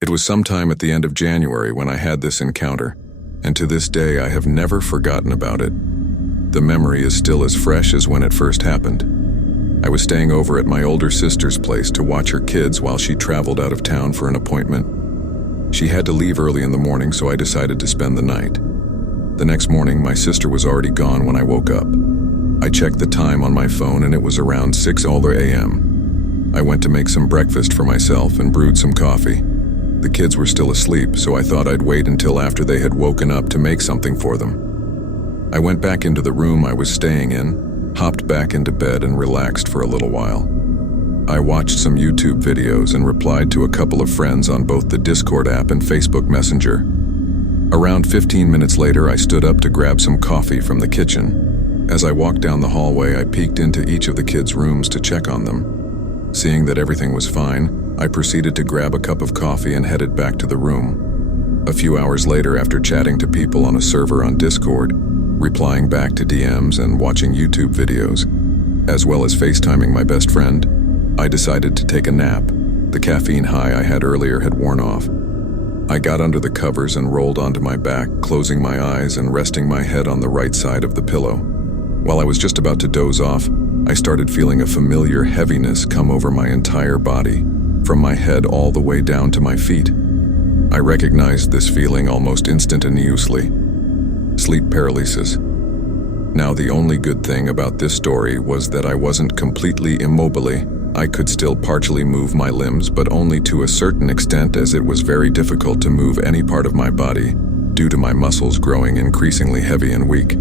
It was sometime at the end of January when I had this encounter, and to this day I have never forgotten about it. The memory is still as fresh as when it first happened. I was staying over at my older sister's place to watch her kids while she traveled out of town for an appointment. She had to leave early in the morning, so I decided to spend the night. The next morning, my sister was already gone when I woke up. I checked the time on my phone and it was around 6 a.m. I went to make some breakfast for myself and brewed some coffee. The kids were still asleep, so I thought I'd wait until after they had woken up to make something for them. I went back into the room I was staying in, hopped back into bed and relaxed for a little while. I watched some YouTube videos and replied to a couple of friends on both the Discord app and Facebook Messenger. Around 15 minutes later, I stood up to grab some coffee from the kitchen. As I walked down the hallway, I peeked into each of the kids' rooms to check on them. Seeing that everything was fine, I proceeded to grab a cup of coffee and headed back to the room. A few hours later, after chatting to people on a server on Discord, replying back to DMs and watching YouTube videos, as well as FaceTiming my best friend, I decided to take a nap. The caffeine high I had earlier had worn off. I got under the covers and rolled onto my back, closing my eyes and resting my head on the right side of the pillow. While I was just about to doze off, I started feeling a familiar heaviness come over my entire body, from my head all the way down to my feet. I recognized this feeling almost instantaneously. Sleep paralysis. Now, the only good thing about this story was that I wasn't completely immobile. I could still partially move my limbs, but only to a certain extent, as it was very difficult to move any part of my body due to my muscles growing increasingly heavy and weak.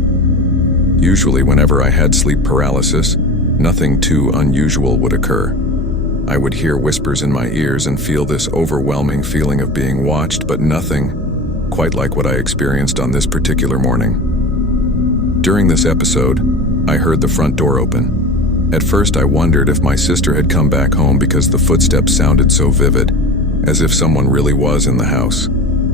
Usually, whenever I had sleep paralysis, nothing too unusual would occur. I would hear whispers in my ears and feel this overwhelming feeling of being watched, but nothing quite like what I experienced on this particular morning. During this episode, I heard the front door open. At first, I wondered if my sister had come back home because the footsteps sounded so vivid, as if someone really was in the house.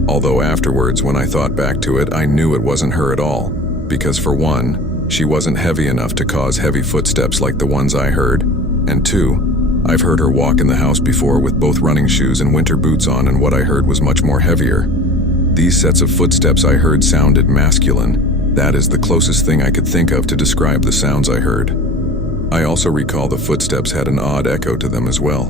Although afterwards, when I thought back to it, I knew it wasn't her at all, because for one, she wasn't heavy enough to cause heavy footsteps like the ones I heard, and two, I've heard her walk in the house before with both running shoes and winter boots on, and what I heard was much more heavier. These sets of footsteps I heard sounded masculine. That is the closest thing I could think of to describe the sounds I heard. I also recall the footsteps had an odd echo to them as well.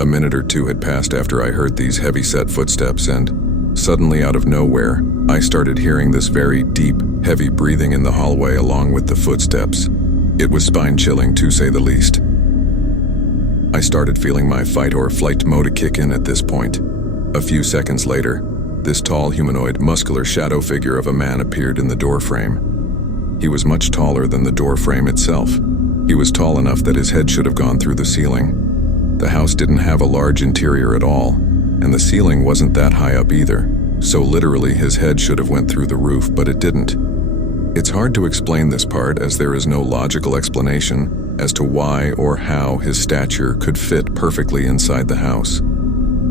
A minute or two had passed after I heard these heavy-set footsteps, and suddenly out of nowhere, I started hearing this very deep, heavy breathing in the hallway along with the footsteps. It was spine-chilling, to say the least. I started feeling my fight or flight mode kick in at this point. A few seconds later, this tall, humanoid, muscular shadow figure of a man appeared in the doorframe. He was much taller than the doorframe itself. He was tall enough that his head should have gone through the ceiling. The house didn't have a large interior at all, and the ceiling wasn't that high up either, so literally his head should have went through the roof, but it didn't. It's hard to explain this part, as there is no logical explanation as to why or how his stature could fit perfectly inside the house.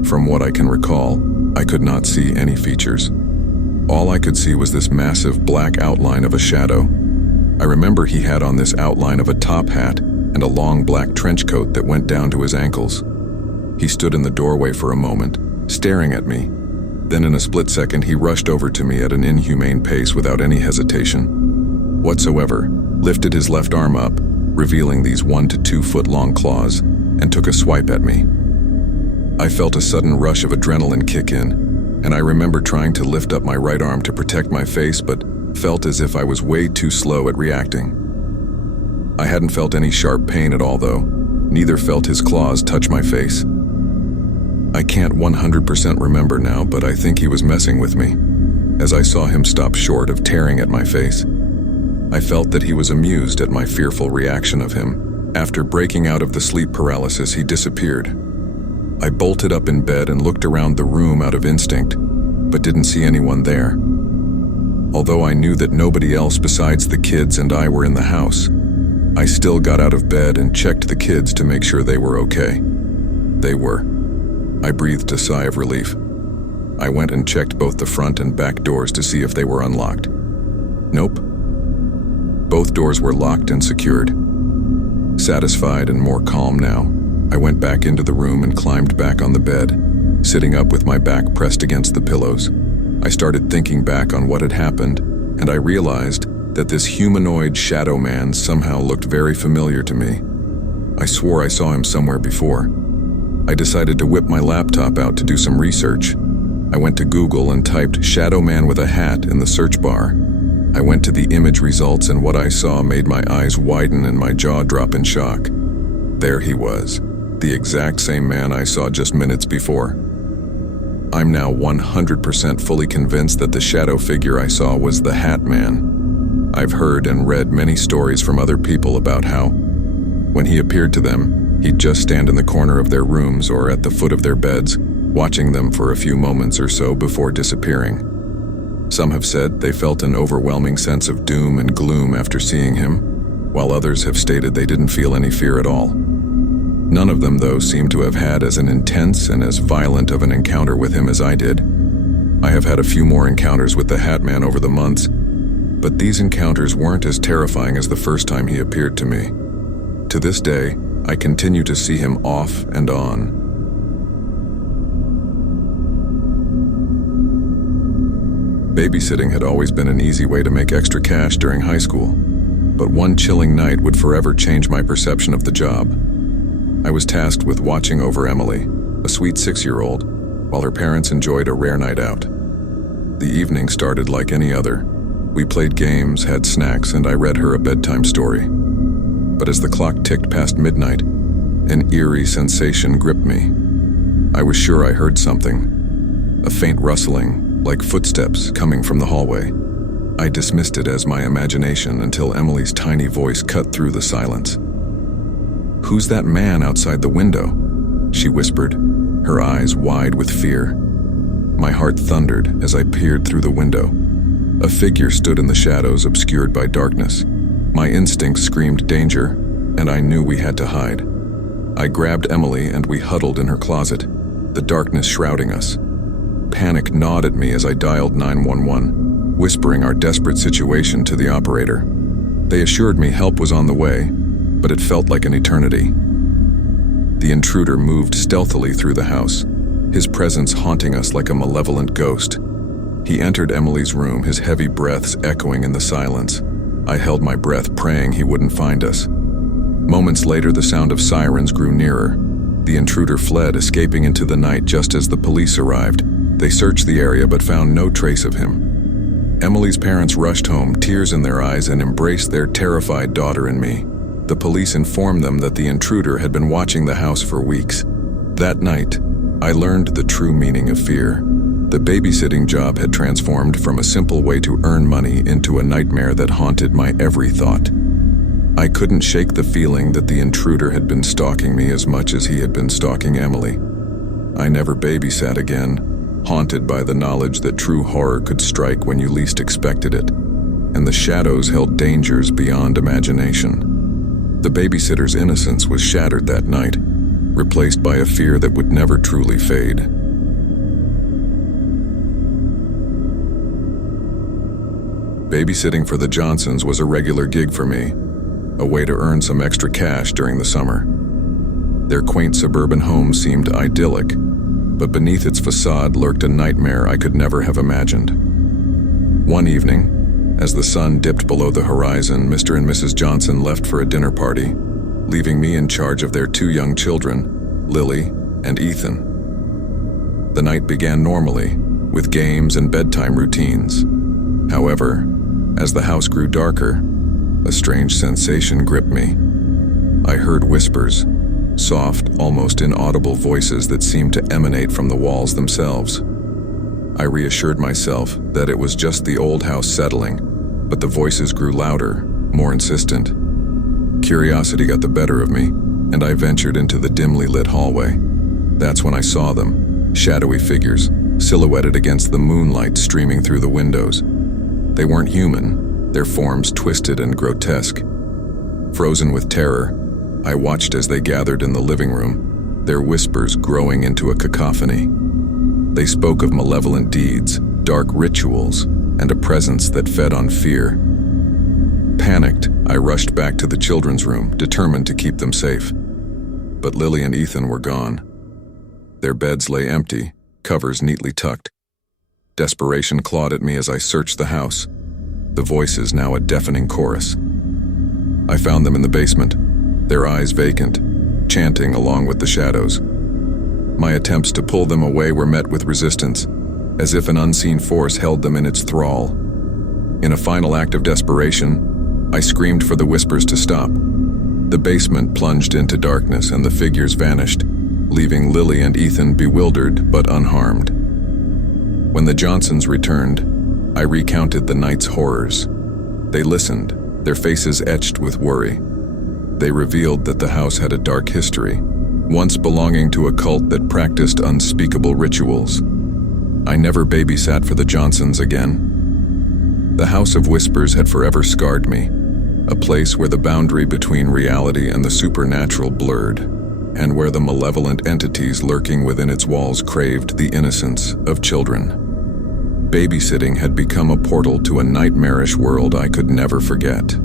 From what I can recall, I could not see any features. All I could see was this massive black outline of a shadow. I remember he had on this outline of a top hat and a long black trench coat that went down to his ankles. He stood in the doorway for a moment, staring at me. Then in a split second, he rushed over to me at an inhumane pace without any hesitation whatsoever, lifted his left arm up, revealing these 1 to 2 foot long claws, and took a swipe at me. I felt a sudden rush of adrenaline kick in, and I remember trying to lift up my right arm to protect my face, but felt as if I was way too slow at reacting. I hadn't felt any sharp pain at all though, neither felt his claws touch my face. I can't 100% remember now, but I think he was messing with me, as I saw him stop short of tearing at my face. I felt that he was amused at my fearful reaction of him. After breaking out of the sleep paralysis, he disappeared. I bolted up in bed and looked around the room out of instinct, but didn't see anyone there. Although I knew that nobody else besides the kids and I were in the house, I still got out of bed and checked the kids to make sure they were okay. They were. I breathed a sigh of relief. I went and checked both the front and back doors to see if they were unlocked. Nope. Both doors were locked and secured. Satisfied and more calm now, I went back into the room and climbed back on the bed. sitting up with my back pressed against the pillows. I started thinking back on what had happened, and I realized that this humanoid shadow man somehow looked very familiar to me. I swore I saw him somewhere before. I decided to whip my laptop out to do some research. I went to Google and typed "shadow man with a hat" in the search bar. I went to the image results, and what I saw made my eyes widen and my jaw drop in shock. There he was, the exact same man I saw just minutes before. I'm now 100% fully convinced that the shadow figure I saw was the Hat Man. I've heard and read many stories from other people about how, when he appeared to them, he'd just stand in the corner of their rooms or at the foot of their beds, watching them for a few moments or so before disappearing. Some have said they felt an overwhelming sense of doom and gloom after seeing him, while others have stated they didn't feel any fear at all. None of them, though, seem to have had as an intense and as violent of an encounter with him as I did. I have had a few more encounters with the Hat Man over the months, but these encounters weren't as terrifying as the first time he appeared to me. To this day, I continue to see him off and on. Babysitting had always been an easy way to make extra cash during high school, but one chilling night would forever change my perception of the job. I was tasked with watching over Emily, a sweet 6-year-old, while her parents enjoyed a rare night out. The evening started like any other. We played games, had snacks, and I read her a bedtime story. But as the clock ticked past midnight, an eerie sensation gripped me. I was sure I heard something, a faint rustling, like footsteps coming from the hallway. I dismissed it as my imagination until Emily's tiny voice cut through the silence. "Who's that man outside the window?" she whispered, her eyes wide with fear. My heart thundered as I peered through the window. A figure stood in the shadows, obscured by darkness. My instincts screamed danger, and I knew we had to hide. I grabbed Emily and we huddled in her closet, the darkness shrouding us. Panic gnawed at me as I dialed 911, whispering our desperate situation to the operator. They assured me help was on the way, but it felt like an eternity. The intruder moved stealthily through the house, his presence haunting us like a malevolent ghost. He entered Emily's room, his heavy breaths echoing in the silence. I held my breath, praying he wouldn't find us. Moments later, the sound of sirens grew nearer. The intruder fled, escaping into the night just as the police arrived. They searched the area but found no trace of him. Emily's parents rushed home, tears in their eyes, and embraced their terrified daughter and me. The police informed them that the intruder had been watching the house for weeks. That night, I learned the true meaning of fear. The babysitting job had transformed from a simple way to earn money into a nightmare that haunted my every thought. I couldn't shake the feeling that the intruder had been stalking me as much as he had been stalking Emily. I never babysat again, haunted by the knowledge that true horror could strike when you least expected it, and the shadows held dangers beyond imagination. The babysitter's innocence was shattered that night, replaced by a fear that would never truly fade. Babysitting for the Johnsons was a regular gig for me, a way to earn some extra cash during the summer. Their quaint suburban home seemed idyllic, but beneath its facade lurked a nightmare I could never have imagined. One evening, as the sun dipped below the horizon, Mr. and Mrs. Johnson left for a dinner party, leaving me in charge of their 2 young children, Lily and Ethan. The night began normally, with games and bedtime routines. However, as the house grew darker, a strange sensation gripped me. I heard whispers, soft, almost inaudible voices that seemed to emanate from the walls themselves. I reassured myself that it was just the old house settling, but the voices grew louder, more insistent. Curiosity got the better of me, and I ventured into the dimly lit hallway. That's when I saw them, shadowy figures, silhouetted against the moonlight streaming through the windows. They weren't human, their forms twisted and grotesque. Frozen with terror, I watched as they gathered in the living room, their whispers growing into a cacophony. They spoke of malevolent deeds, dark rituals, and a presence that fed on fear. Panicked, I rushed back to the children's room, determined to keep them safe. But Lily and Ethan were gone. Their beds lay empty, covers neatly tucked. Desperation clawed at me as I searched the house, the voices now a deafening chorus. I found them in the basement, their eyes vacant, chanting along with the shadows. My attempts to pull them away were met with resistance, as if an unseen force held them in its thrall. In a final act of desperation, I screamed for the whispers to stop. The basement plunged into darkness and the figures vanished, leaving Lily and Ethan bewildered but unharmed. When the Johnsons returned, I recounted the night's horrors. They listened, their faces etched with worry. They revealed that the house had a dark history, once belonging to a cult that practiced unspeakable rituals. I never babysat for the Johnsons again. The House of Whispers had forever scarred me, a place where the boundary between reality and the supernatural blurred, and where the malevolent entities lurking within its walls craved the innocence of children. Babysitting had become a portal to a nightmarish world I could never forget.